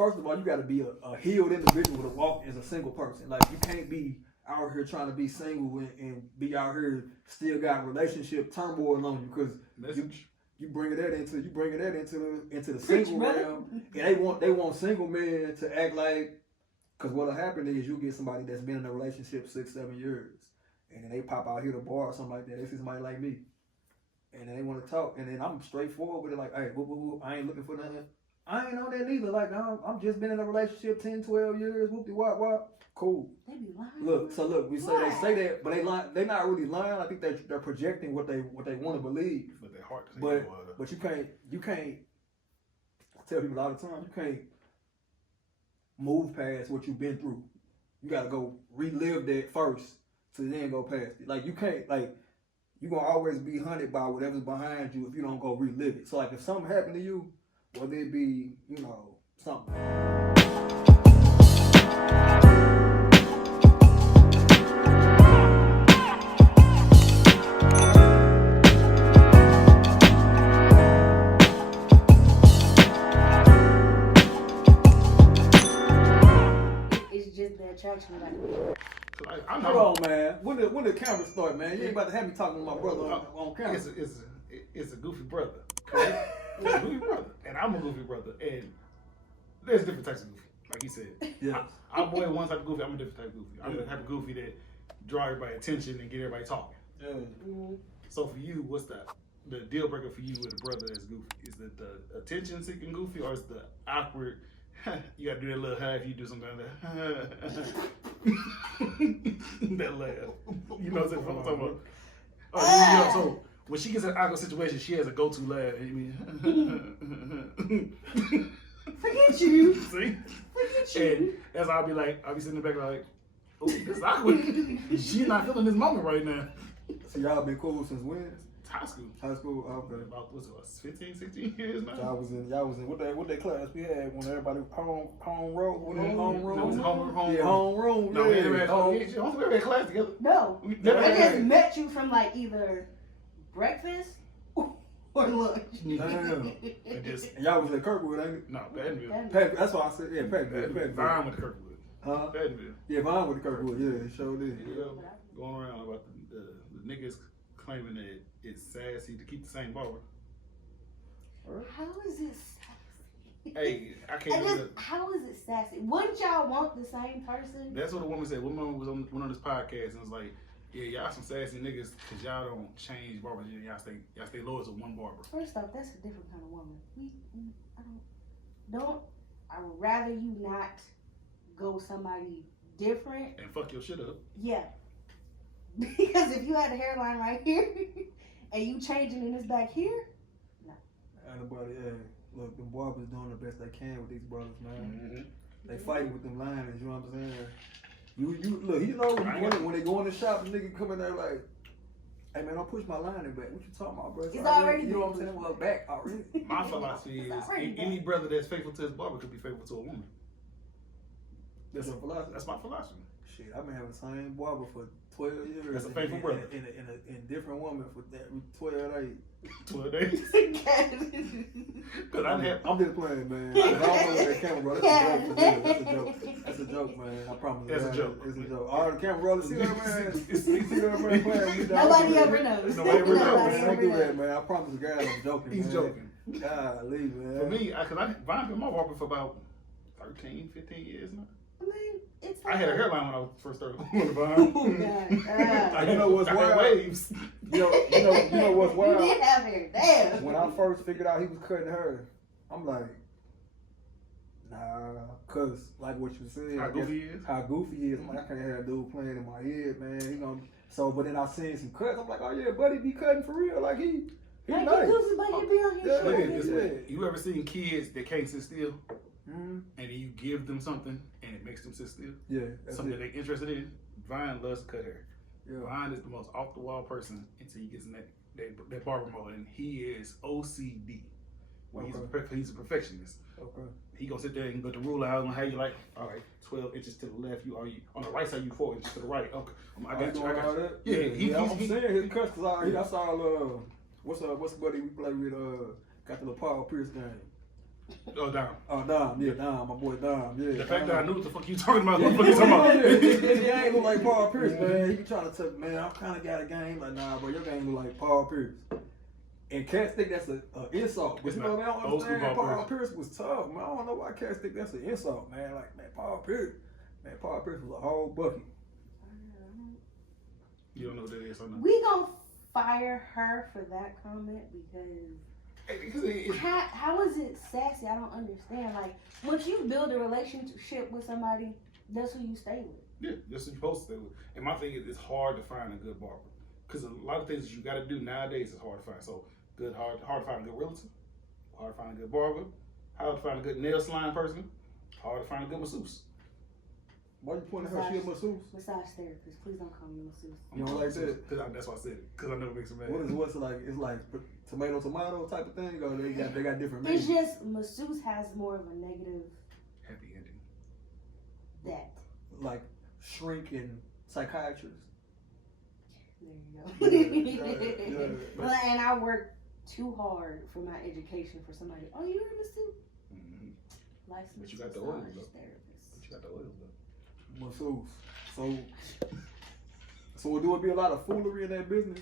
first of all, you got to be a healed individual to walk as a single person. Like you can't be out here trying to be single and be out here still got relationship turmoil on you because you bring that into the single realm, and they want single men to act like, because what'll happen is you get somebody that's been in a relationship 6-7 years, and then they pop out here to bar or something like that. They see somebody like me, and then they want to talk, and then I'm straightforward with it, like, hey, I ain't looking for nothing. I ain't on that neither. Like, no, I'm just been in a relationship 10, 12 years. Whoopty wop. Cool. They be lying. Look. We say that, but they not really lying. I think they're projecting what they want to believe. But their heart. But you can't. I tell people all the time, you can't move past what you've been through. You gotta go relive that first, to then go past it. Like you can't you're gonna always be hunted by whatever's behind you if you don't go relive it. So like if something happened to you, whether it be, something. It's just the attraction. Hold on, man. When the camera start, man? You ain't about to have me talking to my brother on camera. It's a goofy brother. Okay? It's a goofy brother, and I'm a goofy brother, and there's different types of goofy. Like he said, yeah. I'm more one type of goofy. I'm a different type of goofy. I'm the type of goofy that draw everybody's attention and get everybody talking. Yeah. Mm-hmm. So for you, what's the deal breaker for you with a brother that's goofy? Is it the attention seeking goofy, or is the awkward? You gotta do that little half. You do something like that. That laugh. You know what I'm talking about? Oh, so when she gets in an awkward situation, she has a go-to laugh. I mean, forget you. See? Forget you. And as I'll be sitting in the back like, oh, this is awkward. She's not feeling this moment right now. So y'all been cool since when? High school. Okay. About, what's it, 15, 16 years now? Y'all was in what that class we had when everybody home road? No, Home room. No, we never had class together. No. I just met you from like either breakfast or lunch. Damn. And y'all was at Kirkwood, ain't it? No, Pattonville. That's what I said. Yeah, Pattonville. Vine with the Kirkwood. Huh? Pattonville. Yeah, Vine with the Kirkwood. Yeah, it sure did. Yeah, going around about the niggas claiming that it's sassy to keep the same barber. How is it sassy? Hey, I can't. How is it sassy? Wouldn't y'all want the same person? That's what a woman said. Woman was on one of this podcast and was like, "Yeah, y'all some sassy niggas because y'all don't change barbers. Y'all stay loyal to one barber." First off, that's a different kind of woman. I would rather you not go somebody different and fuck your shit up. Yeah. Because if you had a hairline right here and you changing in this back here, no. Anybody, look, the barbers doing the best they can with these brothers, man. Mm-hmm. They fighting with them lions, you know what I'm saying? You look, when they go in the shop, the nigga come in there like, hey man, don't push my lining back. What you talking about, bro? It's already, you know what I'm saying? Well, back already. My philosophy is any brother that's faithful to his barber could be faithful to a woman. That's your philosophy? That's my philosophy. Shit, I've been having the same barber for 12 years. That's a faithful brother. In different women for 12 days. 12 days? Cause I'm just playing, man. I don't know what that camera, bro. That's a joke. That's a joke, man. I promise. That's a joke. It's a joke. All the camera brothers, see that, man? You see that, man? Playing. Nobody ever knows. Nobody ever knows. Don't do that, man. I promise, guys, I'm joking. He's joking. God, leave, man. For me, cause I've been my barber for about 13, 15 years now. I mean, it's like I had a hairline when I first started going to Vine. Oh, God. You know what's wild? Waves. You know what's wild? You did have hair. Damn. When I first figured out he was cutting her, I'm like, nah, cause like what you said, How goofy he is. I'm like, I can't have a dude playing in my head, man. So, but then I seen some cuts. I'm like, oh yeah, buddy, be cutting for real. Like he Like nice. he goofy, but he be on his Yeah, Look shit. at this way. You ever seen kids that can't sit still? Mm-hmm. And then you give them something and it makes them sit still? Yeah, that's something it. that they're interested in. Vine loves to cut hair. Yeah. Vine is the most off the wall person until he gets in that barber mode, and he is OCD. When he's a perfectionist. Okay. He gonna sit there and go to rule out and how you like, all right, 12 inches to the left, you on the right side, you 4 inches to the right. Okay, I got you. Yeah, I'm saying his cuts because I saw what's buddy we play with got the little Paul Pierce game. Oh, Dom. Oh, Dom, yeah, Dom, my boy Dom, yeah. The fact that I knew what the fuck you talking about, what the fuck Yeah, you talking about? he ain't look like Paul Pierce, man. He be trying to tell, man, I kind of got a game. Like, nah, bro, your game look like Paul Pierce. And cats think that's an insult. But you know, man, I don't understand. Paul Pierce was tough, man. I don't know why cats think that's an insult, man. Like, man, Paul Pierce was a whole bucket. You don't know what that is, or not? We gonna fire her for that comment because how is it sassy? I don't understand. Like, once you build a relationship with somebody, that's who you stay with. Yeah, that's what you're supposed to stay with. And my thing is, it's hard to find a good barber. Because a lot of things that you got to do nowadays is hard to find. So, hard to find a good realtor, hard to find a good barber, hard to find a good nail salon person, hard to find a good masseuse. Why you pointing at her? She a masseuse? Massage therapist. Please don't call me masseuse. You don't like that? That's why I said it. Because I never make some mad. What's it like? It's like tomato type of thing, or they got different It's names? just masseuse has more of a negative Happy ending. that. Like shrink and psychiatrist. There you go. Yeah. Well, and I worked too hard for my education for somebody. Oh, you're a masseuse? Mm-hmm. Licensed But you got the oils, though. therapist. But you got the oils, though. Masseuse. So do it be a lot of foolery in that business?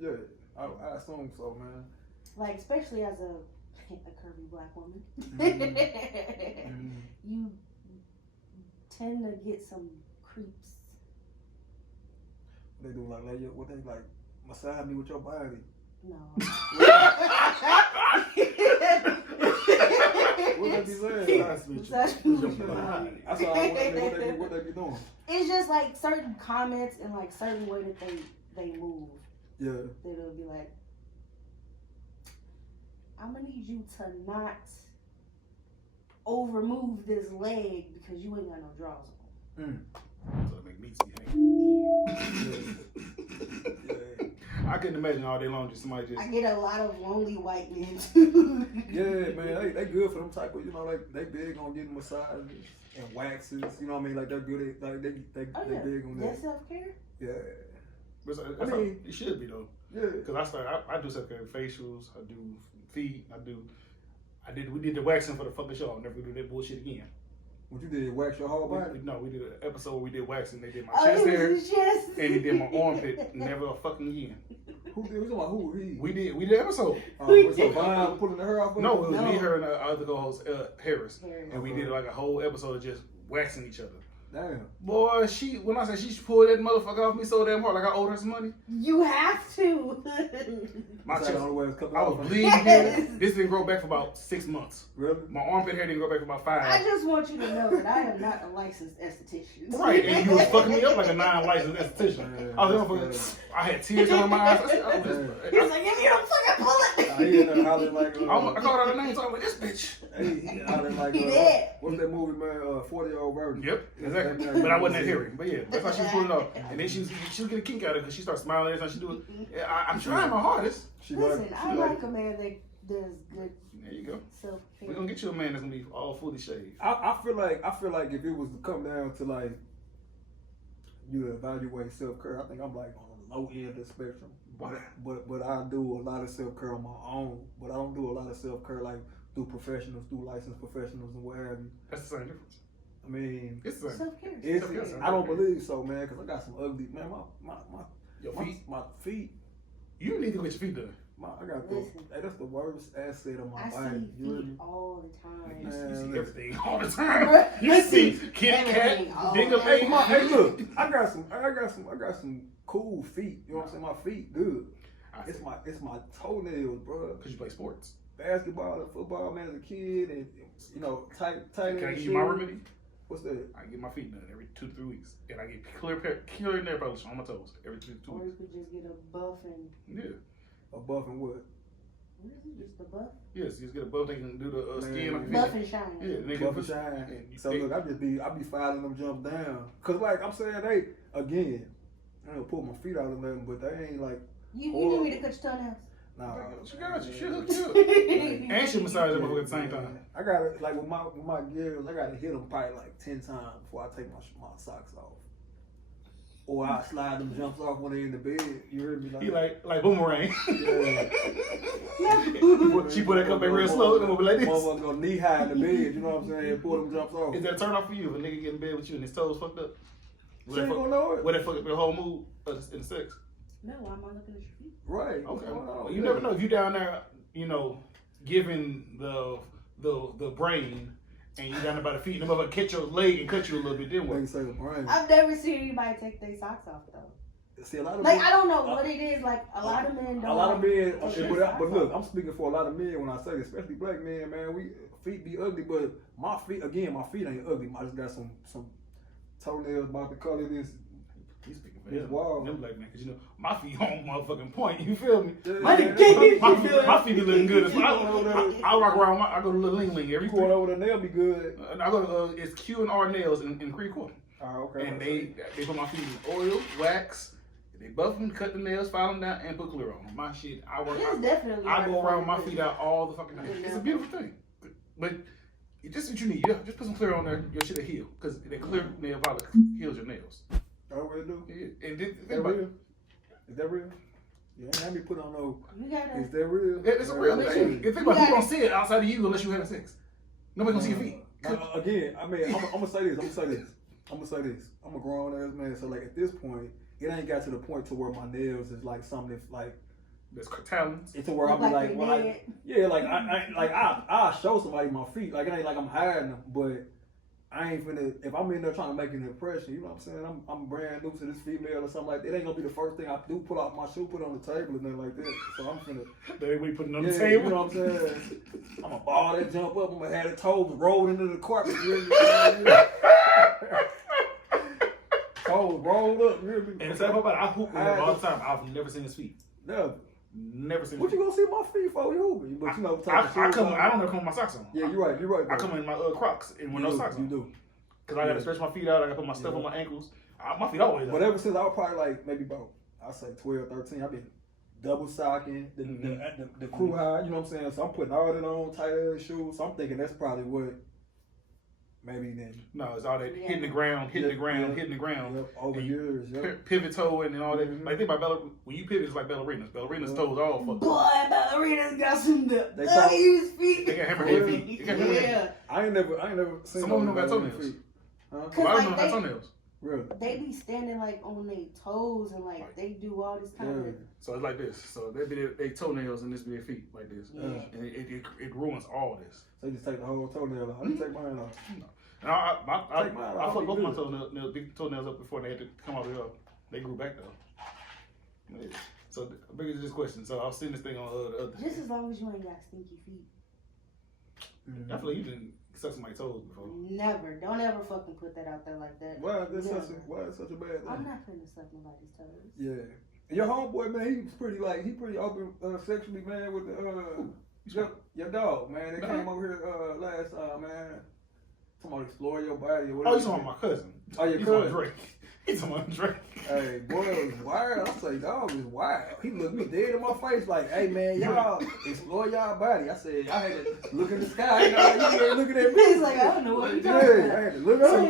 Yeah, I assume so, man. Like, especially as a curvy black woman, Mm-hmm. you tend to get some creeps. They do like what they like massage me with your body. No. What they be saying? Massage me with your body. That's all I want. What they be doing? It's just like certain comments and like certain way that they move. Yeah. It'll be like, I'm gonna need you to not over move this leg because you ain't got no drawers on. So it make me see I couldn't imagine all day long just somebody just. I get a lot of lonely white men too. Yeah, man, they good for them type of, you know, like they big on getting massages and waxes. You know what I mean? Like they're good at, like they big on that. That's self-care. Yeah. I mean, it should be though. Yeah. Because I do self-care facials, I do feet, we did the waxing for the fucking show. I'll never do that bullshit again. What you did, wax your whole body? We did an episode where we did waxing. They did my chest hair, and they did my armpit. Never a fucking again. Who did? We talking about who? He? We did an episode. So Vine pulling the hair off? No, it was me, her, and the other co-host, Harris. And we did like a whole episode of just waxing each other. Damn. Boy, when I say she pulled that motherfucker off me so damn hard, like I owed her some money. You have to. My chest, I was bleeding. Yes. This didn't grow back for about 6 months. Really? My armpit hair didn't grow back for about 5. I just want you to know that I am not a licensed esthetician. Right, and you was fucking me up like a non-licensed esthetician. I had tears in my eyes. He was like, if you don't fucking pull it. I called out her name, so I was like, this bitch. He did. What's that movie, man? 40-year-old virgin. Yep, exactly. But I wasn't at hearing. But yeah, that's how she was pulling it off. And then she was getting a kink out of it because she started smiling every time she do it. I'm trying my hardest. Listen, I like a man that does good. There you go. Self-care. We're gonna get you a man that's gonna be all fully shaved. I feel like if it was to come down to like you evaluate self-care, I think I'm like on the low end of the spectrum. But I do a lot of self-care on my own. But I don't do a lot of self-care like through professionals, through licensed professionals and what have you. That's the same difference. I mean, it's the same. Self-care. I don't believe so, man, because I got some ugly, man, my feet. You need to get your feet done. That's the worst asset of my body. I see feet all the time. You see everything all the time. You see kitty cat, ding-a-ling. Hey, look, I got some cool feet. You know what I'm saying? My feet good. It's my toenails, bro. Cause you play sports, basketball and football, man, as a kid, and you know, tight. Can I give you my remedy? What's that? I get my feet done every 2 to 3 weeks, and I get clear nail polish on my toes every 2 to 2 weeks. Or you weeks. could just get a buff and. Yeah. A buff and what? What is it? Just a buff? Yes, you just get a buff. They can do the skin on your feet. Buff and shine. Yeah, buff and shine. So look, I be filing them jump down, cause like I'm saying, I don't pull my feet out of them, but they ain't like. You need me to cut your toenails? Nah, she got you. She hooked you up. And she massage them at the same time. I gotta like with my girls, I gotta hit them probably like 10 times before I take my socks off. Or I slide them jumps off when they in the bed. You heard me? He like boomerang. Yeah. She put that cup in real slow, and we'll be like this. Motherfucker go knee high in the bed, you know what I'm saying? Pull them jumps off. Is that a turn off for you if a nigga get in bed with you and his toes fucked up? She ain't gonna know it. Would that fuck up your whole mood in sex? No, I'm not looking at your feet. Right. Okay. Well, You never know if you down there, you know, giving the brain, and you down there by the feet, and the motherfucker catch your leg and cut you a little bit. Then what? Say the brain. I've never seen anybody take their socks off though. See, a lot of Like men, I don't know what it is. Like a lot of men don't. A lot of men, take their but socks look, off. I'm speaking for a lot of men when I say this, especially black men, man. We feet be ugly, but my feet ain't ugly. I just got some toenails about the color of this. He's speaking for It's him. wild. Them black man, cause you know my feet on motherfucking point. You feel me? Yeah, My yeah. feet be looking good. I rock around. I go to Little Ling Ling every Going over the nail be good. I go to it's Q and R nails in Creek Court. Oh, okay. And they put my feet in oil, wax. They buff them, cut the nails, file them down, and put clear on them. My shit, I work. It's definitely. I go around with my good. feet out all the fucking night. It's a beautiful thing. But it's just what you need. Yeah, just put some clear on there. Your shit'll heal because that clear nail polish heals your nails. Oh, really do? Yeah. And Is that real? Is that real? Yeah, ain't had me put on no. You gotta. Is that real? It's a real thing. Think about it, who gonna see it outside of you unless you having sex? Nobody gonna see your feet. Again, I mean, I'm gonna say this. I'm a grown ass man, so like at this point, it ain't got to the point to where my nails is like something that's like. There's talents. It's to where I'll be like, well, I'll show somebody my feet. Like it ain't like I'm hiding them, but I ain't finna. If I'm in there trying to make an impression, you know what I'm saying? I'm brand new to this female or something like that. It ain't gonna be the first thing I do. Pull out my shoe, put it on the table, and nothing like that. So I'm finna. They we putting on the Yeah, table. you know what I'm saying? I'm gonna ball that jump up. I'm gonna have the toes rolled into the carpet. Toes rolled up. Really. And the sad part about it, I hoop with him all the time. I've never seen his feet. Never. Never seen. What you gonna see my feet for? You hooping? But you know, I don't ever come with my socks on. Yeah, you're right. Bro. I come in my Crocs and with no socks on. You do. Cause I gotta stretch my feet out. I gotta put my stuff on my ankles. My feet always. But ever since I was probably like maybe about I say 12, 13, I've been double socking the crew high. You know what I'm saying? So I'm putting all that on, tight ass shoes. So I'm thinking that's probably what. Maybe then. No, it's all that hitting the ground. Yep, over years. Yep. Pivot toe and all that. Like think about when you pivot, it's like ballerinas. Ballerinas toes all fucked. Boy, ballerinas got some They use feet. They got hammerhead feet. Yeah. I ain't never seen. Some of them got toenails. Feet. Huh? A lot of them like have toenails. Really? They be standing like on their toes and like they do all this kind of. So it's like this. So they be their toenails and this be their feet like this. Yeah. And it ruins all this. So you just take the whole toenail off. I didn't take mine off. No. And I fucked both my toenails up before they had to come out of the They grew back though. Yeah. So the biggest this question. So I've seen this thing on the other. Just as long as you ain't got stinky feet. I feel like you didn't suck somebody's toes before. Never. Don't ever fucking put that out there like that. Why is such a bad thing? I'm not finna suck nobody's toes. Yeah. Your homeboy, man, he pretty open sexually, man, with the your dog, man. They came over here last time, man. Talking about explore your body or whatever. Oh, you talking about my cousin? Oh, your cousin? Drake. He's talking about Drake. Hey, boy, it was wild. I say, dog is wild. He looked me dead in my face like, hey, man, y'all explore y'all body. I said, I had to look in the sky. You ain't looking at me. He's like, I don't know what you're talking about. I had to look up.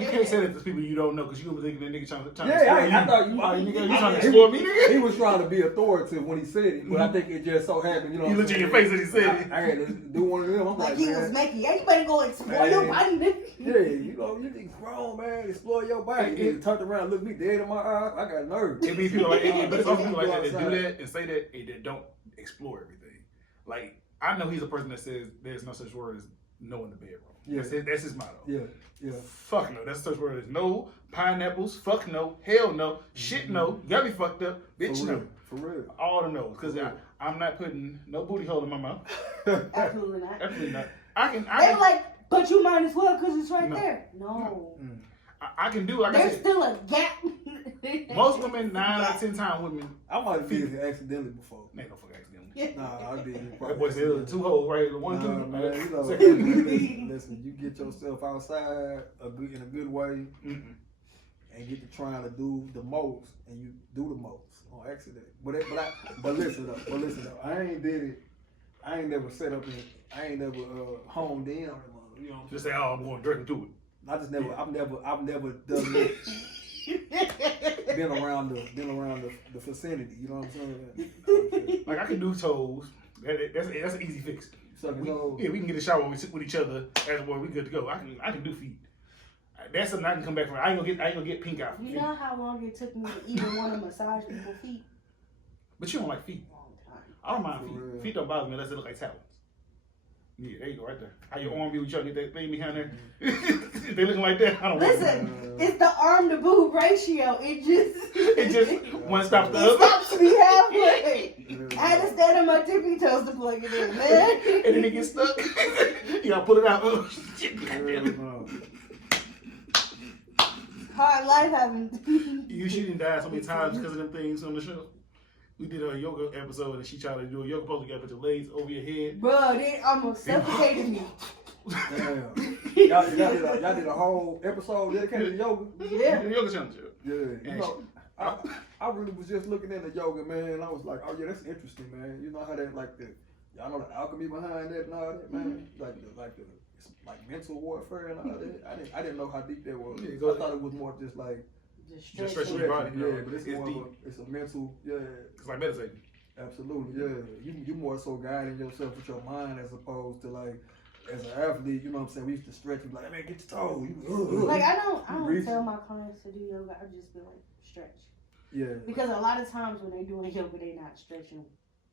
You can't say that to people you don't know because you gonna think that nigga trying to explore I thought you trying to explore me, nigga. He was trying to be authoritative when he said it, but I think it just so happened, you know. You looked in your face and he said it. I had to do one of them. I'm Like like, he man, was making, yeah, you better go explore your body, nigga. Yeah, you know, you niggas grown, man. Explore your body. He turned around, looked me dead in my eye. I got nerves. It be people like but it's also people like that do that and say that and that don't explore everything. Like I know he's a person that says there's no such word as no in the bedroom. Yeah. That's his motto. Yeah. Fuck no. That's such word as no pineapples. Fuck no. Hell no. Shit no. You got me fucked up. Bitch no. For real. All the no's. Because I'm not putting no booty hole in my mouth. Absolutely not. Absolutely not. They were like, but you might as well because it's right there. No. I can do like There's I said. still a gap. Most women, 9 out of 10 times women. I might have did it accidentally before. Ain't no fuck accidentally. Nah, I did. That boy said 2 holes right here. One, nah, 2. Man, you know, listen, you get yourself outside in a good way and get to trying to do the most, and you do the most on accident. But listen though, I ain't never set up and I ain't never honed in on it, you know. Just say, oh, I'm going directly to it. I just never, I've never done it. been around the vicinity. You know what I'm saying? Like I can do toes. That's an easy fix. Yeah, we can get a shower with each other as well. We good to go. I can do feet. That's something I can come back from. I ain't gonna get pink eye. You know how long it took me to even want to massage people's feet? But you don't like feet. Long time. I don't mind feet. Feet don't bother me unless they look like talons. Yeah, there you go, right there. How your arm be with you trying to get that thing behind there? If they looking like that, I don't Listen, it's the arm to boob ratio. It just one stops the it other. stops me halfway. I had to stand on my tippy toes to plug it in, man. And then it gets stuck. You gotta pull it out. Oh, shit. Hard life having. She didn't die so many times because of them things on the show. We did a yoga episode and she tried to do a yoga pose. You gotta put your legs over your head. Bro, they almost suffocated me. Damn. Y'all did a whole episode dedicated to yoga? Yeah. The yoga challenge. Yeah. You know, I really was just looking into yoga, man, and I was like, oh yeah, that's interesting, man. You know how that y'all know the alchemy behind that and all that, man? It's like mental warfare and all that. I didn't know how deep that was. Yeah, I thought it was more just like just stretching your body. Yeah, but it's more deep. It's a mental, yeah. It's like meditating. Absolutely, yeah. You more so guiding yourself with your mind as opposed to like as an athlete, you know what I'm saying? We used to stretch, we like, man, get your toes. Like I don't tell my clients to do yoga. I just be like, stretch. Yeah. Because a lot of times when they doing yoga, they not stretching.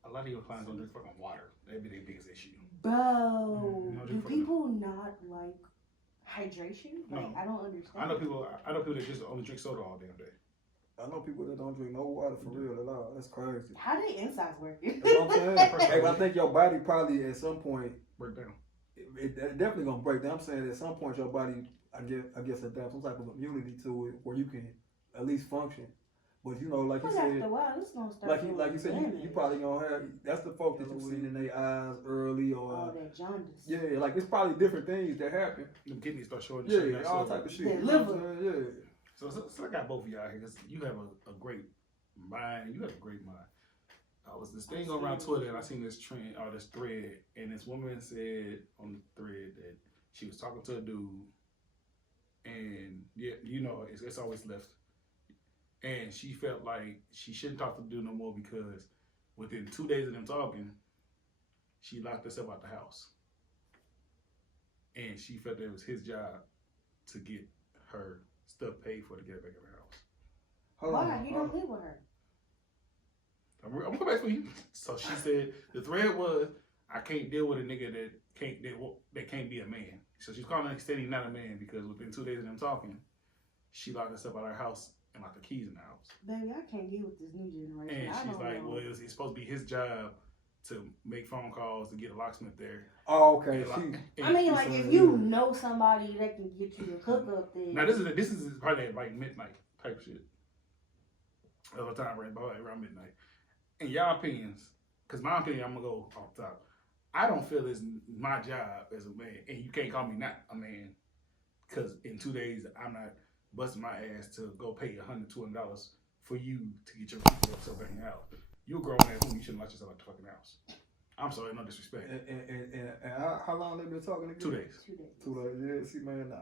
A lot of your clients don't drink fucking water. That'd be their biggest issue. Bro, do people not like hydration? Like No. I don't understand. I know people that just only drink soda all damn day. I know people that don't drink no water for real at all. That's crazy. How they insides working? That's what I'm saying. Hey, I think your body probably at some point break down. It definitely gonna break down. I'm saying at some point your body, I guess adapt some type of immunity to it where you can at least function. But you know, like you said, after a while, it's gonna start like you said, you probably gonna have that's the folk that you seen in their eyes early or all that jaundice. yeah, like it's probably different things that happen. Them kidneys start showing. Yeah, all type of shit. Their You know what liver. I'm saying? Yeah. So I got both of y'all here because you have a great mind. You have a great mind. I was this thing around Twitter and I seen this trend or this thread, and this woman said on the thread that she was talking to a dude, and yeah, you know it's always left, and she felt like she shouldn't talk to the dude no more because within 2 days of them talking, she locked herself out the house, and she felt that it was his job to get her stuff paid for to get her back in the house. Why? He don't live with her. I'm gonna come back for you. So she said the thread was, I can't deal with a nigga that can't be a man. So she's calling extending not a man because within 2 days of them talking, she locked herself out of her house and locked the keys in the house. Baby, I can't deal with this new generation. And she's like, well, it's supposed to be his job to make phone calls to get a locksmith there. Oh, okay. I mean, like if you know somebody that can get you the hookup, then now this is probably like midnight type shit. All the time, right about around midnight. In y'all opinions, because my opinion, I'm gonna go off top. I don't feel it's my job as a man, and you can't call me not a man, because in 2 days I'm not busting my ass to go pay $100, $200 for you to get yourself back in the house. You're a grown man who you shouldn't let yourself out the fucking house. I'm sorry, no disrespect. And how long they been talking again? 2 days. 2 days. 2 days. Yeah, see, man,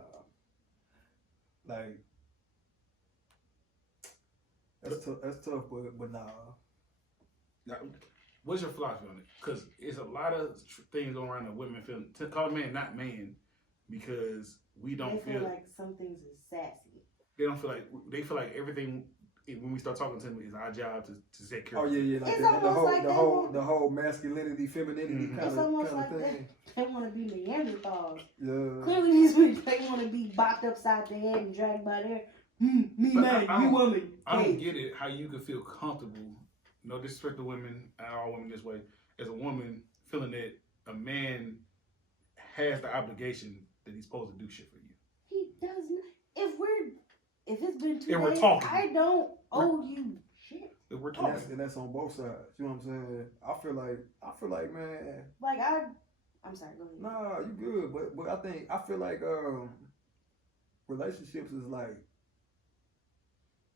like that's tough, but nah. Now, what's your philosophy on it? Because it's a lot of things going around that women feel to call a man not man because we don't feel like some things is sassy. They feel like everything when we start talking to them is our job to take care. Oh yeah, like the whole masculinity, femininity kind of thing. They want to be Neanderthals. Yeah. Clearly, these people they want to be bopped upside the head and dragged by their me man, you woman. I don't get it. How you could feel comfortable. No disrespect to women, all women this way. As a woman, feeling that a man has the obligation that he's supposed to do shit for you. He doesn't. If it's been 2 days, we're talking. I don't owe you shit. If we're talking, and that's on both sides. You know what I'm saying? I feel like, man. Like I'm sorry. Go ahead. Nah, you good, but I feel like relationships is like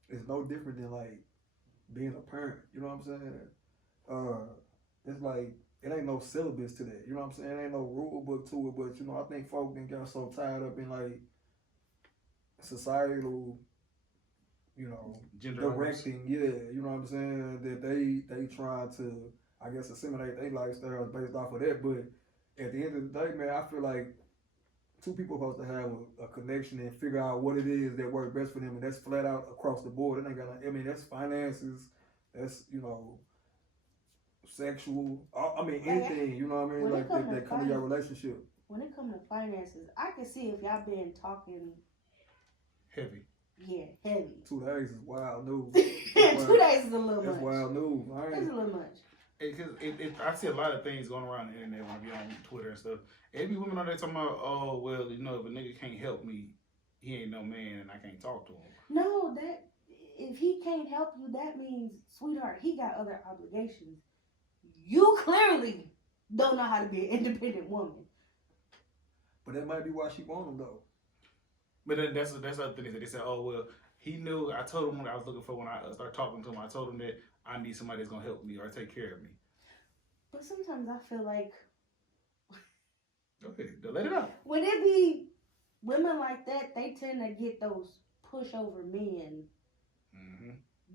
it's no different than like being a parent, you know what I'm saying? It's like it ain't no syllabus to that, you know what I'm saying? It ain't no rule book to it, but you know, I think folk got so tied up in like societal you know, Gender directing. Yeah, you know what I'm saying. That they try to, I guess, assimilate their lifestyle based off of that. But at the end of the day, man, I feel like two people supposed to have a connection and figure out what it is that works best for them, and that's flat out across the board. It ain't got. I mean, that's finances. That's sexual. I mean, anything. You know what I mean? Like that come to your relationship. When it comes to finances, I can see if y'all been talking heavy. Yeah, heavy. 2 days is wild news. 2 days is a little much. That's wild news. It's a little much. Because I see a lot of things going around the internet when I be on Twitter and stuff. It be women on there talking about, oh, well, if a nigga can't help me, he ain't no man and I can't talk to him. No, that if he can't help you, that means, sweetheart, he got other obligations. You clearly don't know how to be an independent woman. But that might be why she want him, though. But then that's the other thing. They said, oh, well, he knew. I told him what I was looking for when I started talking to him. I told him that I need somebody that's going to help me or take care of me. But sometimes I feel like... Okay, let it out. When it be women like that, they tend to get those pushover men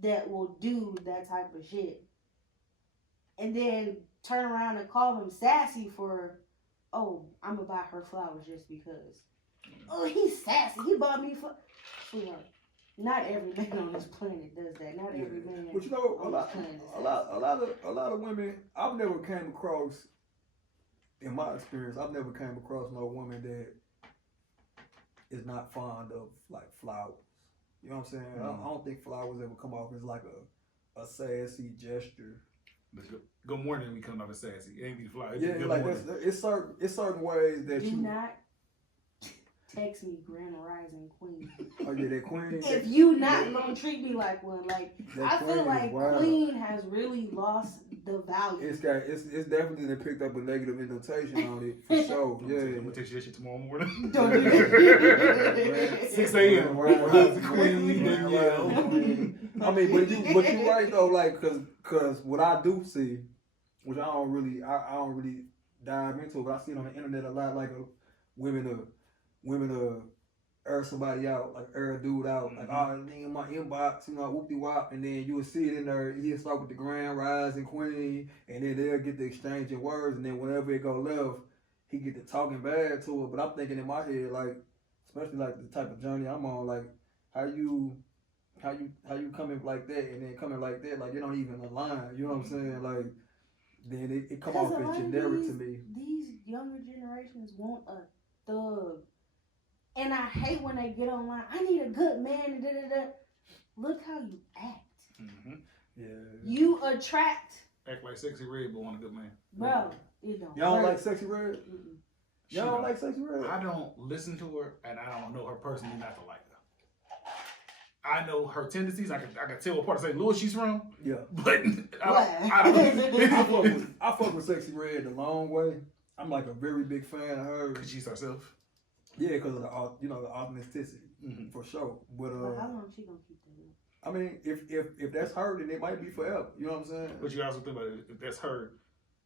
that will do that type of shit. And then turn around and call them sassy for, oh, I'm going to buy her flowers just because. Oh, he's sassy. He bought me for... Sweetheart, not every man on this planet does that. Not every man. But you know, a lot of women. I've never came across, in my experience, I've never came across no woman that is not fond of like flowers. You know what I'm saying? I don't think flowers ever come off as like a sassy gesture. Good morning, we come off as sassy. It ain't be flowers. Yeah, like it's certain ways that do not text me Grand Rising Queen. Oh yeah, that Queen. If you not gonna treat me like one, like I feel like Queen has really lost the value. It's definitely picked up a negative innotation on it for sure. Yeah, I'm gonna text you that shit tomorrow morning. Don't do that. 6 a.m. Queen. I mean, but you right though, like, cause what I do see, which I don't really dive into, but I see it on the internet a lot, like women air somebody out, like air a dude out, like, oh, in my inbox, whoop-de-wop, and then you will see it in there, he'll start with the Grand Rising Queen, and then they'll get the exchanging words, and then whenever it go left, he get to talking bad to her. But I'm thinking in my head, like, especially like the type of journey I'm on, like, how you coming like that, and then coming like that, like, it don't even align, you know what I'm saying? Like, then it come off as generic to me. These younger generations want a thug. And I hate when they get online. I need a good man. Look how you act. Yeah. You act like Sexy Red, but want a good man. Bro, it don't. Y'all don't like Sexy Red? Y'all don't like Sexy Red? I don't listen to her, and I don't know her personally not to like her. I know her tendencies. I can tell what part of St. Louis she's from. Yeah. But I fuck with Sexy Red the long way. I'm like a very big fan of her. Because she's herself. Yeah, because of the authenticity, for sure. But how long she gonna keep that? I mean, if that's her, then it might be forever. You know what I'm saying? But you also think about it, if that's her,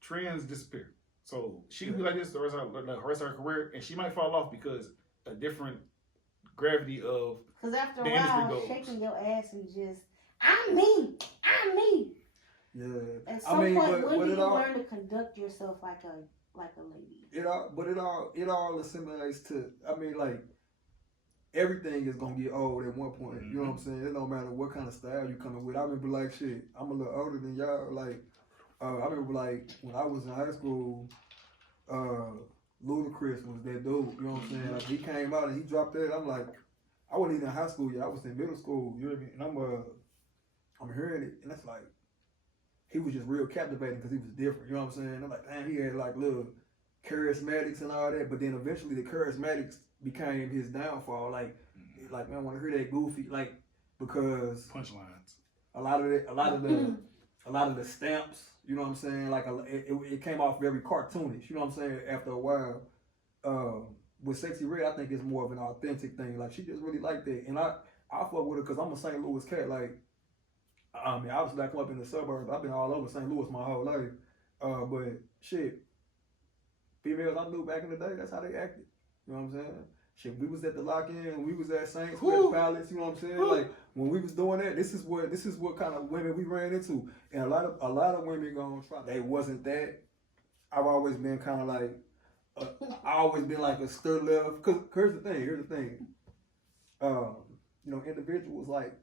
trends disappear. So she could be like this the rest of her career, and she might fall off because a different gravity of because after the a while, shaking your ass and just I'm me. Yeah. At some point, when do you learn to conduct yourself like a lady? It all assimilates to. I mean, like, everything is gonna get old at one point. You know what I'm saying? It don't matter what kind of style you coming with. I remember, like, shit, I'm a little older than y'all. Like, I remember, like, when I was in high school, Ludacris was that dude. You know what I'm saying? Like, he came out and he dropped that. I'm like, I wasn't even in high school yet. I was in middle school. You know what I mean? And I'm hearing it, and it's like, he was just real captivating because he was different. You know what I'm saying? I'm like, damn, he had like little charismatics and all that. But then eventually the charismatics became his downfall. Like, man, I want to hear that goofy, like, because punchlines. A lot of the stamps. You know what I'm saying? Like, it came off very cartoonish. You know what I'm saying? After a while, with Sexy Red, I think it's more of an authentic thing. Like, she just really liked that, and I fuck with her because I'm a St. Louis cat. Like, I mean, obviously I come up in the suburbs. I've been all over St. Louis my whole life. But shit, females I knew back in the day, that's how they acted. You know what I'm saying? shit, we was at the lock-in, we was at Saints, we at the Palace, you know what I'm saying? Like when we was doing that, this is what kind of women we ran into. And a lot of women gonna try. They wasn't that. I've always been kind of like, I always been like a stir left. Cause here's the thing. You know, individuals like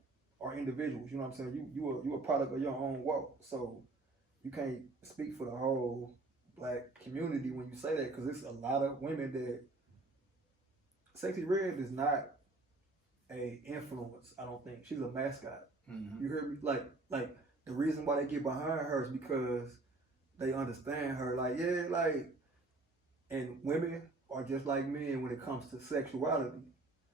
are individuals. You know what I'm saying? You a product of your own walk. So you can't speak for the whole black community when you say that, because it's a lot of women that Sexy Red is not a influence. I don't think she's a mascot. You hear me? Like the reason why they get behind her is because they understand her. Like and women are just like men when it comes to sexuality,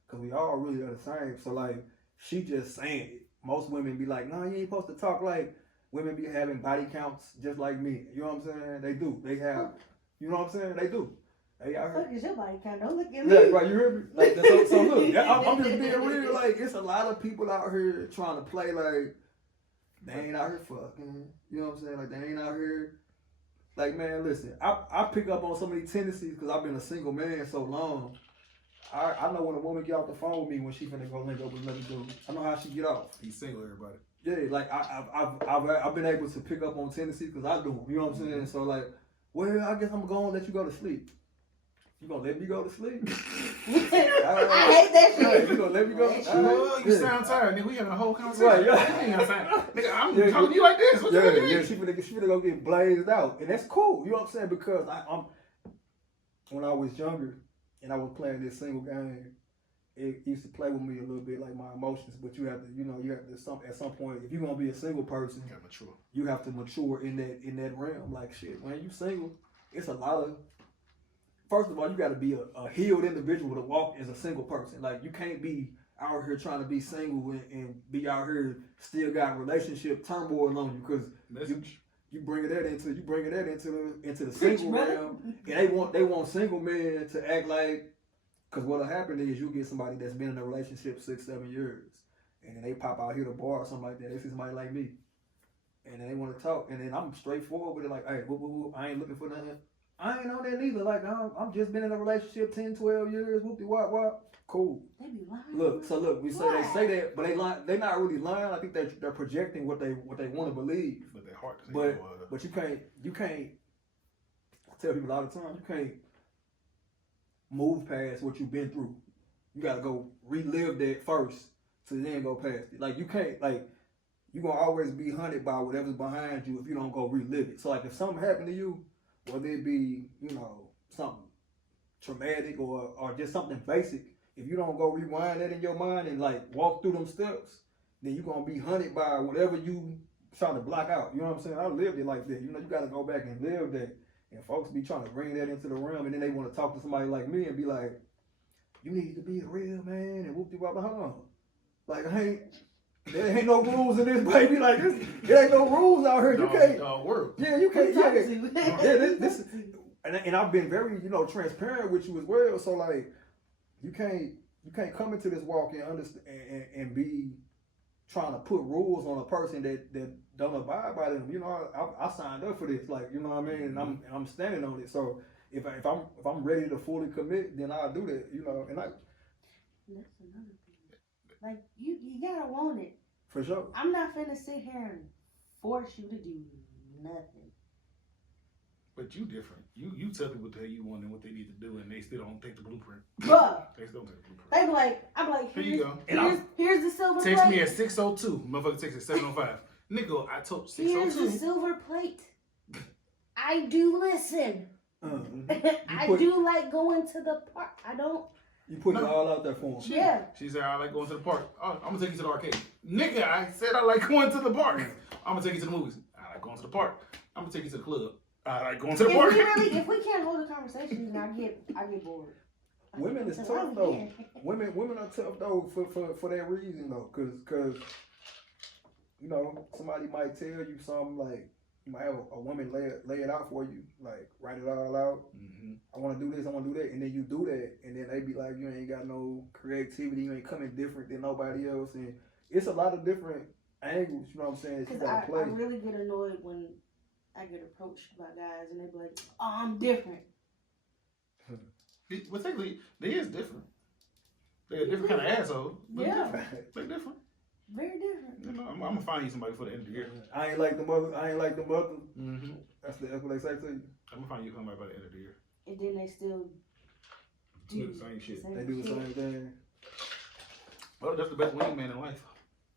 because we all really are the same. So like she just saying it. Most women be like, no, you ain't supposed to talk like. Women be having body counts just like me. You know what I'm saying? They do. They have. You know what I'm saying? They do. They out here. Fuck is your body count? Don't look at me. Yeah, right. You hear me? Like so look, I'm just being real. Like it's a lot of people out here trying to play like they ain't out here fucking. You know what I'm saying? Like they ain't out here. Like man, listen. I pick up on so many tendencies because I've been a single man so long. I know when a woman get off the phone with me when she finna go link up with another dude. I know how she get off. He's single, everybody. Yeah, like I've been able to pick up on tendencies because I do them. You know what I'm saying? So like, well, I guess I'm gonna let you go to sleep. You gonna let me go to sleep? I hate that shit. You gonna let me go? You sound tired, nigga. We having a whole conversation. Right, yeah. Nigga, I'm talking to you like this. What you mean? Yeah, she finna go get blazed out, and that's cool. You know what I'm saying? Because I'm when I was younger and I was playing this single game, it used to play with me a little bit, like my emotions. But you have to, at some point, if you're gonna be a single person, you have to mature in that realm. Like shit, when you single, it's a lot of. First of all, you got to be a healed individual to walk as a single person. Like you can't be out here trying to be single and be out here still got relationship turmoil on you, because you bring that into the single realm, and they want single men to act like. Because what'll happen is you get somebody that's been in a relationship 6-7 years, and then they pop out here to bar or something like that. They see somebody like me, and then they want to talk, and then I'm straightforward with it, like, hey, I ain't looking for nothing. I ain't on that neither. Like, I'm just been in a relationship 10, 12 years. Whoop-de-wop. Cool. They be lying. Look, we say they say that, but they not really lying. I think they're projecting what they want to believe. But their heart. But you can't. I tell people all the time, you can't move past what you've been through. You gotta go relive that first to then go past it. Like you can't, like you're gonna always be hunted by whatever's behind you if you don't go relive it. So like if something happened to you, whether it be, something traumatic or just something basic, if you don't go rewind that in your mind and like walk through them steps, then you're gonna be hunted by whatever you trying to block out. You know what I'm saying? I lived it like that. You gotta go back and live that. And folks be trying to bring that into the realm, and then they want to talk to somebody like me and be like, you need to be a real man, and whoop-de-wop, like, there ain't no rules in this, baby. Like, there ain't no rules out here. You can't. Work. Yeah, you can't. This and I've been very, transparent with you as well. So, like, you can't come into this walk and understand and be trying to put rules on a person that don't abide by them. I signed up for this, like, you know what I mean, and I'm standing on it. So if I'm ready to fully commit, then I'll do that, and that's another thing. Like you gotta want it. For sure. I'm not finna sit here and force you to do nothing. But you different. You tell people what the hell you want and what they need to do, and they still don't take the blueprint. Bruh. They still don't take the blueprint. They be like, I'm like, here you go. Here's the silver plate. Text me at 602. Motherfucker text at 705. Nigga, I told 602. Here's the silver plate. I do listen. I do like going to the park. I don't. You put it all out there for them. Yeah. She said, I like going to the park. Oh, I'm going to take you to the arcade. Nigga, I said I like going to the park. I'm going to take you to the movies. I like going to the park. I'm going to take you to the club. I like going to the park. If we can't hold a conversation, then I get bored. Women is tough though. Women are tough though for that reason though, cause somebody might tell you something, like you might have a woman lay it out for you, like write it all out. Mm-hmm. I want to do this, I want to do that, and then you do that, and then they be like, you ain't got no creativity, you ain't coming different than nobody else, and it's a lot of different angles. You know what I'm saying? Because I really get annoyed when I get approached by guys and they be like, oh, I'm different. Well, technically, they is different. different kind of asshole. Yeah. They're different. Very different. You know, I'm gonna find you somebody for the end of the year. I ain't like the mother. Mm-hmm. That's what they say to you. I'm gonna find you somebody by the end of the year. And then they still do the same shit. They do the same thing. Well, that's the best wingman in life.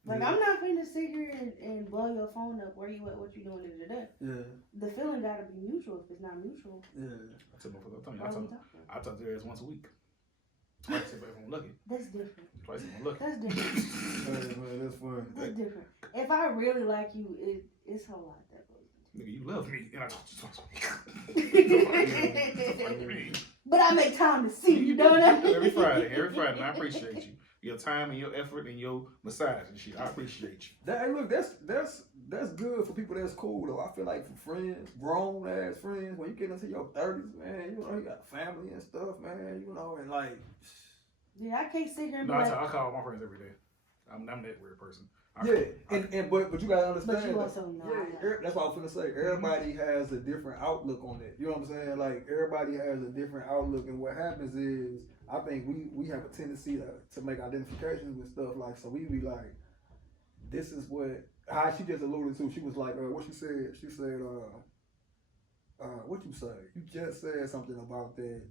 Like, I'm not finna sit here and blow your phone up. Where you at? What you doing today? Yeah. The feeling gotta be mutual. If it's not mutual, Yeah. I talk to her ass once a week. Twice if I'm lucky. That's different. Twice if I'm lucky. That's different. Man, that's funny. That's different. If I really like you, it's a lot that goes into Nigga, you love me, and I talk to you twice a week. But I make time to see you, don't I? Every Friday, and I appreciate you. Your time and your effort and your massage and shit. I appreciate you. Hey, look, that's good for people that's cool though. I feel like for friends, grown ass friends, when you get into your 30s, man, you know, you got family and stuff, man, you know, and like. Yeah, I can't sit here and No, be I like. call my friends every day. I'm that weird person. But you gotta understand. But you also know. That's what I was gonna say. Everybody has a different outlook on it. You know what I'm saying? Like everybody has a different outlook, and what happens is, I think we have a tendency to make identifications with stuff. Like, so we be like, this is what how she just alluded to. She was like, what she said. She said, what you say? You just said something about that.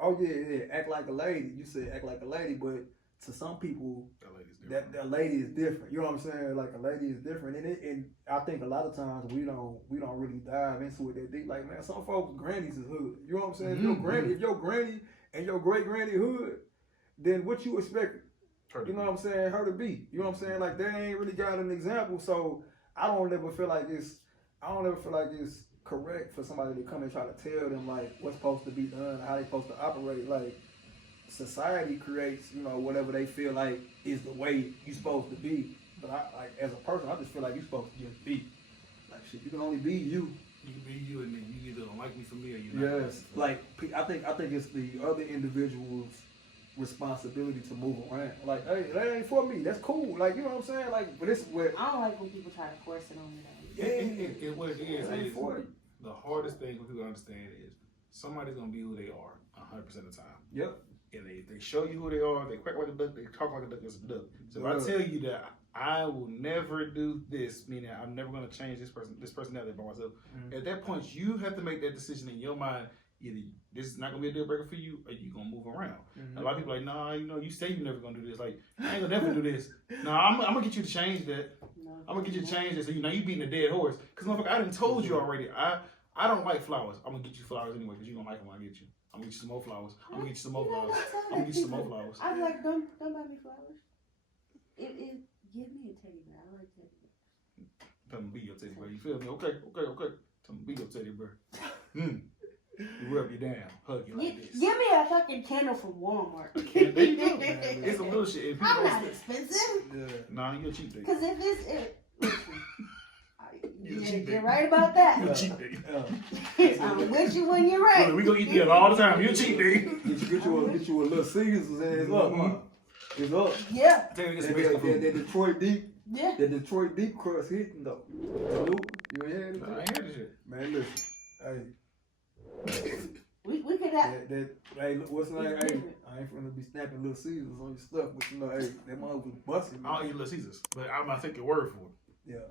Oh yeah, act like a lady. You said act like a lady, but to some people, that lady is different. You know what I'm saying? Like a lady is different, and I think a lot of times we don't really dive into it that deep. Like, man, some folks' grannies is hood. You know what I'm saying? Mm-hmm. If your granny and your great granny hood, then what you expect? You know what I'm saying? Her to be. You know what I'm saying? Like they ain't really got an example, so I don't ever feel like it's correct for somebody to come and try to tell them like what's supposed to be done, how they supposed to operate. Like society creates, you know, whatever they feel like is the way you're supposed to be. But I, like as a person, I just feel like you're supposed to just be. Like shit, you can only be you. You can be you, and then you either don't like me for me or you not. Yes. Like I think it's the other individual's responsibility to move around. Like, hey, that ain't for me. That's cool. Like, you know what I'm saying? Like, but this is what I don't like when people try to force it on me. And what it is for the hardest thing for people to understand is somebody's gonna be who they are 100% of the time. Yep. And they show you who they are. They quack like a duck. They talk like a duck. It's a duck. So if I tell you that I will never do this, meaning I'm never gonna change this personality by myself. At that point, you have to make that decision in your mind. Either this is not gonna be a deal breaker for you, or you gonna move around. A lot of people are like, nah, you know, you say you're never gonna do this. Like, I ain't gonna never do this. Nah, I'm gonna get you to change that. I'm gonna get you to change that. So you know you beating a dead horse. Cause motherfucker, I done told you already. I don't like flowers. I'm gonna get you flowers anyway, cause you don't like them when I get you. I'm gonna get you some more flowers. I'm gonna get you some more flowers. I'm gonna get you some more flowers. I'm like, don't buy me flowers. It give me a teddy bear. I like teddy bears. Tell me be your teddy bear. You feel me? Okay. Tell me be your teddy bear. You rub you down, hug you like this. Give me a fucking candle from Walmart. There you go, man. It's some little shit. I'm not expensive. Yeah. Nah, you're a cheap nigga. Cause if it's You're a cheap you're nigga. right about that. You're a cheap nigga. I'm with you when you're right. We gonna eat together all the time. You're a cheap nigga. Get you a little Caesars and it's up, huh? It's up. Yeah. That Detroit deep. Yeah. That Detroit deep crust hitting though. Salute. You ain't had it? Nah, I ain't had this shit. Man, listen. Hey. We could have. Hey, look, what's the name? Hey, I ain't finna be snapping little Caesars on your stuff, but you know, hey, that mother was busting. I don't eat Little Caesars, but I'm gonna take your word for it. Yeah.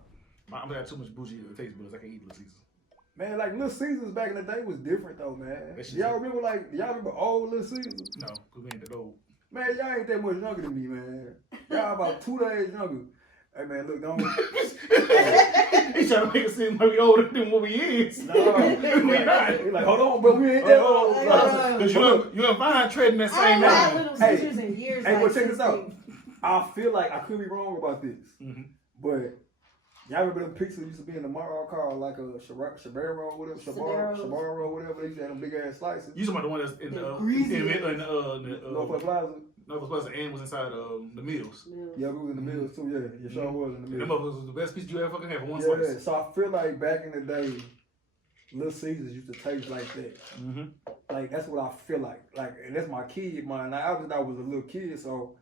I'm gonna have too much bougie taste buds. I can't eat Little Caesars. Man, like Little Caesars back in the day was different though, man. Y'all remember old Little Caesars? No, cause we ain't that old. Man, y'all ain't that much younger than me, man. Y'all about 2 days younger. Hey man, look, don't. He's trying to make us seem like we older than what we is. No, we not. He like, hold on, but we ain't that old. Cause you don't find treading that same I ain't line. had Little Caesars in years. Hey, like but check this out. 16. I feel like I could be wrong about this, but y'all remember them pizzas used to be in the mall called like a Shabaro or whatever, Shabaro or whatever. They used to have them big ass slices. You talking about the one that's in the Northwest Plaza. Northwest Plaza and was inside the Mills. Yeah, we was in the Mills too. Yeah, your show was in the Them Mills. motherfuckers was the best pizza you ever fucking had for one Yeah, slice. so I feel like back in the day, Little Caesars used to taste like that. Like that's what I feel like. Like, and that's my kid mind. Now, I was a little kid, so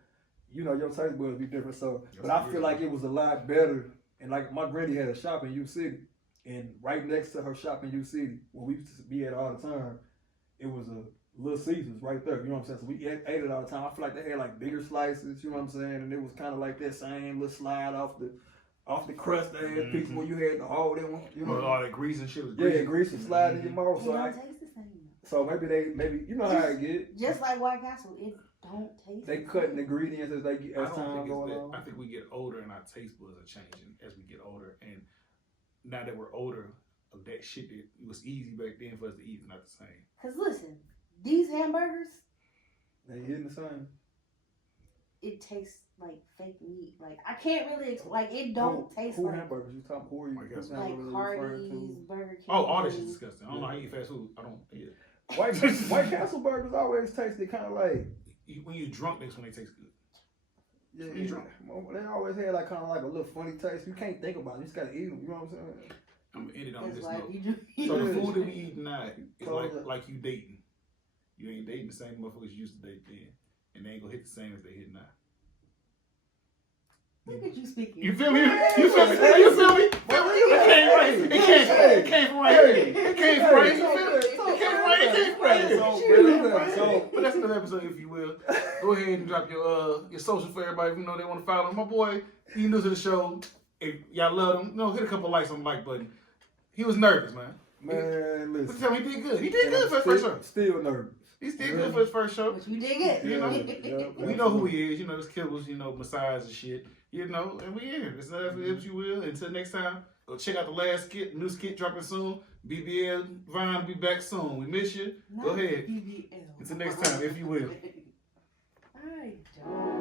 you know your taste buds be different. So, but I feel like it was a lot better. And like my granny had a shop in U City, and right next to her shop in U City, where we used to be at all the time, it was Little Caesars right there. You know what I'm saying? So we ate it all the time. I feel like they had like bigger slices. You know what I'm saying? And it was kind of like that same little slide off the crust ass piece where you had the whole that one. You know, all that grease and shit was yeah, grease and slide in your mouth. It So don't taste the same. so maybe you know how I get. Just like White Castle, it don't taste. They cutting ingredients as they get as time goes on. I think we get older and our taste buds are changing as we get older. And now that we're older, that shit that it was easy back then for us to eat is not the same. Cause listen, these hamburgers, They hitting the same. it tastes like fake meat. Like I can't really like it don't taste who like hamburgers you talking? Who are you? I guess. like Hardee's, Burger King. Oh, all this is disgusting. I don't know how you eat fast food. I don't eat it. White Castle burgers always tasted kind of like. When you're drunk, that's when they taste good. Yeah, You drunk. they always had like kind of like a little funny taste. You can't think about it. You just gotta eat them. You know what I'm saying? I'm gonna end it on That's this why note. you So do. the food that we eat now is Close like you dating. You ain't dating the same motherfuckers you used to date then, and they ain't gonna hit the same as they hit now. Look at you speaking. You feel me? You feel me? You feel me? It came from right here. It came from right here. You feel me? It came from right here. So, but that's another episode, if you will. Go ahead and drop your social for everybody if you know they want to follow him. My boy, he new to the show. If y'all love him, hit a couple likes on the like button. He was nervous, man. Man, But listen. tell me, he did good. He did good for his first show. Still nervous. He did good for his first show. But you did it. You know, Yeah, we know who he is. You know, this Kibblez, massage and shit. You know, and we here. It's not if you will. Until next time, go check out the last skit. New skit dropping soon. BBL Vine will be back soon. We miss you. Go ahead. BBL. Until next time, if you will. I don't.